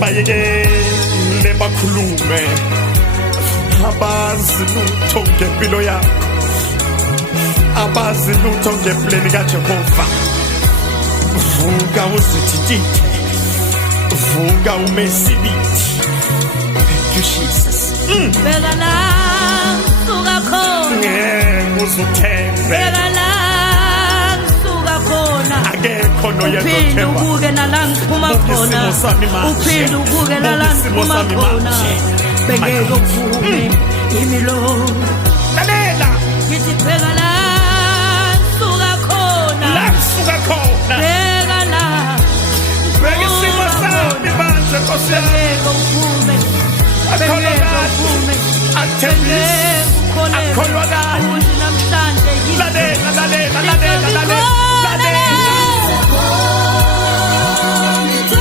bayekele bakhulume abazi lutho ngempilo yakho, abazi lutho ngempilweni kaJehova. Vuka uzithithe, vuka umesibithi. Thank you Jesus. Bheka la suka khona, ngeke uzuthembe. bheka la suka khona, Akekho noyedwa uphinde othemba. ubuke nala ngiphuma khona, Isimo sami manje. uphinde ubuke nala Isimo ngiphuma sami khona. manje. Bengeke uvume imilomo, Lalela ngithi bheka la suka khona, la kusuka khona. bheka la Bheka isimo sami manje Nkosi yami. bengeke uvume, bengeke uvume, Athembisi. Akholwakali. ukuthi namhlanje yini Lalela, lalela, lalela, lalela. Lalela.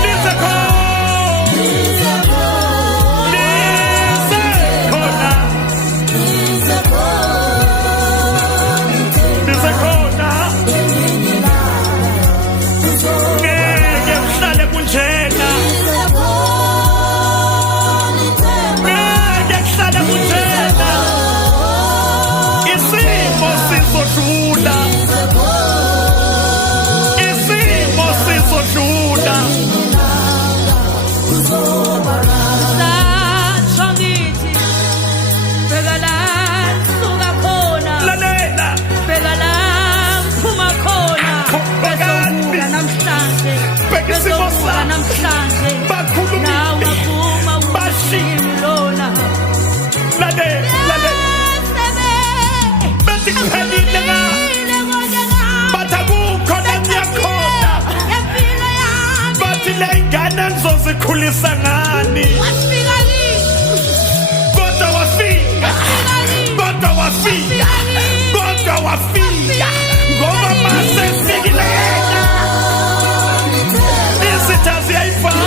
Lize khona. Lize khona. Lize khona. Ngeke uhlale kunjena. Ngeke kuhlale kunjena. Isimo sizodlula. Isimo sizodlula. satsho ngithi bheka la suka khona, Lalela. bheka la ngiphuma khona, besovuka namhlanje, Bheka isimo besovuka sami. namhlanje, Bakhulumile. nawe vuma Bashilo. ukuthi lona Lalela, lalela. Bethi kuphelile nga. Bathi akukho la ngiyakhona. Bathi le ngane ngizozikhulisa ngani. Kodwa wafika. Kodwa wafika. Kodwa wafika. Ngoba mase sikilela. Izitha ziyayifana.